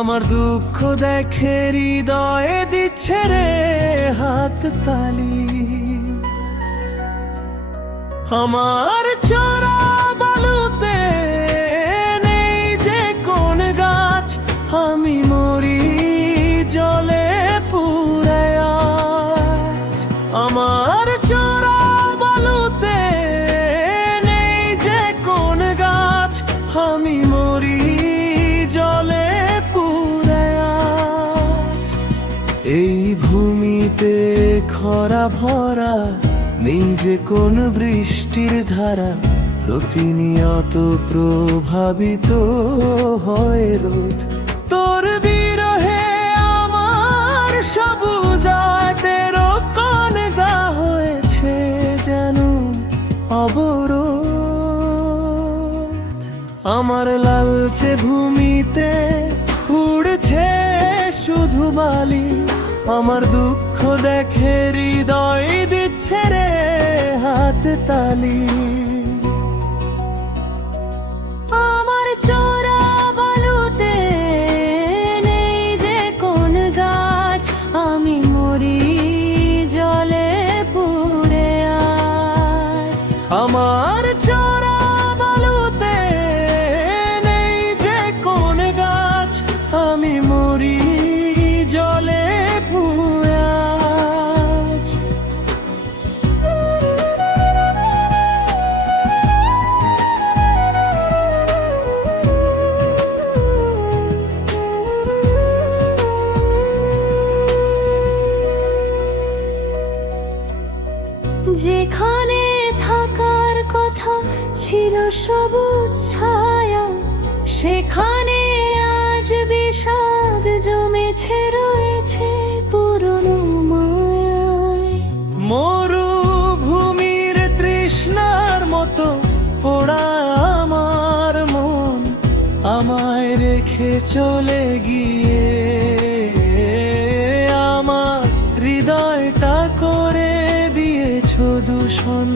আমার দুঃখ দেখে হৃদয়ে দিচ্ছে রে হাত তালি। আমার চোরা বালুতে নেই যে কোন গাছ, আমি মরি জলে পুড়ে আজ। আমার চোরা বালুতে নেই যে কোন গাছ, আমি মরি জলে পুড়ে আজ। এই ভূমিতে খরা ভরা নেই যে কোন বৃষ্টির ধারা, প্রতিনিয়ত প্রভাবিত হয় রোদ। তোর বিরহে আমার সবুজাতের কনগা হয়েছে যেন অবরোধ। আমার লালচে ভূমিতে উড়ছে শুধু বালি, আমার দুঃখ দেখে হৃদয় দিচ্ছে রে হাত তালি। আমার চোরা বালুতে নেই যে কোন গাছ, আমি মরি জলে পুড়ে আজ। আমার চোরা বালুতে নেই যে কোন গাছ, আমি মরি জলে পুড়ে আজ। যেখানে থাকার কথা ছিল সবুজ ছায়া, সেখানে আজ বিষাদ জমেছে রয়েছে পুরনো মায়ায়। মরুভূমির তৃষ্ণার মতো পোড়া আমার মন, আমায় রেখে চলে গিয়ে আমার হৃদয়টা করে দিয়েছ দূষণ।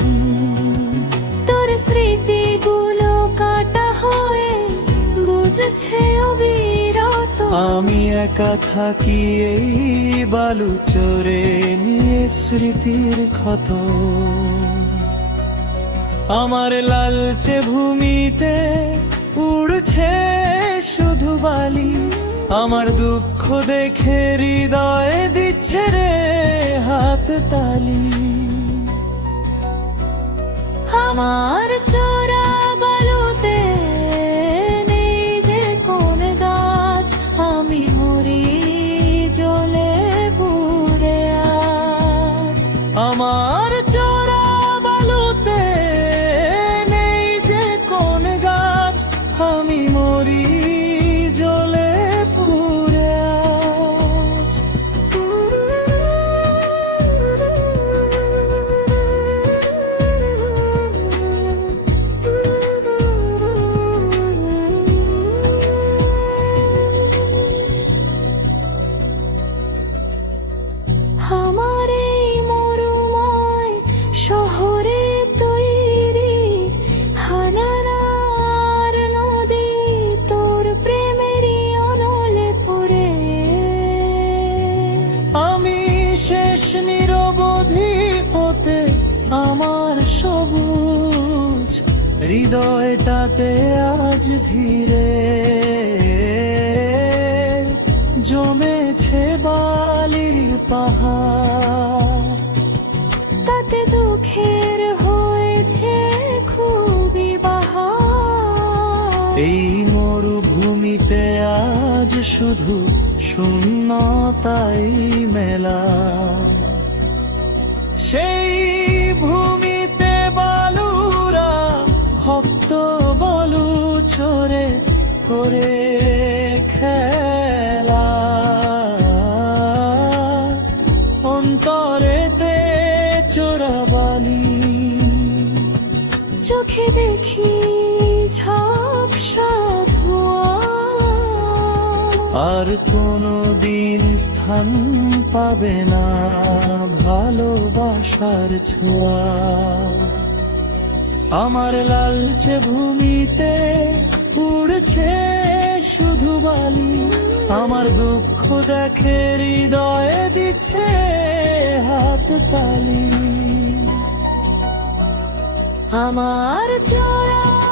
তোর স্মৃতিগুলো কাটা হয়ে বুঝছে অবিরত, আমি একা থাকি এই বালু চরে নিয়ে স্মৃতির ক্ষত। আমার লালচে ভূমিতে উড়ছে শুধু বালি, আমার দুঃখ দেখে হৃদয় দিচ্ছে রে হাত তালি। আমার চোরা বালুতে নেই যে কোন গাছ, আমি মরি জলে পুড়ে আজ। আমার চোরা বালুতে নেই যে কোন গাছ, আমি মরি জলে পুড়ে আজ। আমার এই মরুময় শহরে তৈরি হানানার নদী তোর প্রেমেরই অনলে পড়ে। আমি শেষ নিরবধি হতে আমার সবুজ হৃদয়টাতে আজ ধীরে জমেছে বালির পাহাড়। তাতে দুঃখের হয়েছে খুবই বাহার। এই মরুভূমিতে আজ শুধু শূন্যতাই মেলা, সেই ভূমিতে বালুরা ভক্ত বলু চরে করে খেলা। অন্তরেতে চোরাবালি, চোখে দেখি ঝাপসা ধোঁয়া। আর কোনো দিন স্থান পাবে না ভালোবাসার ছোঁয়া। আমার লালচে ভূমিতে উড়ছে শুধু বালি, আমার দুঃখ দেখে হৃদয়ে দিচ্ছে হাত তালি। আমার চোরা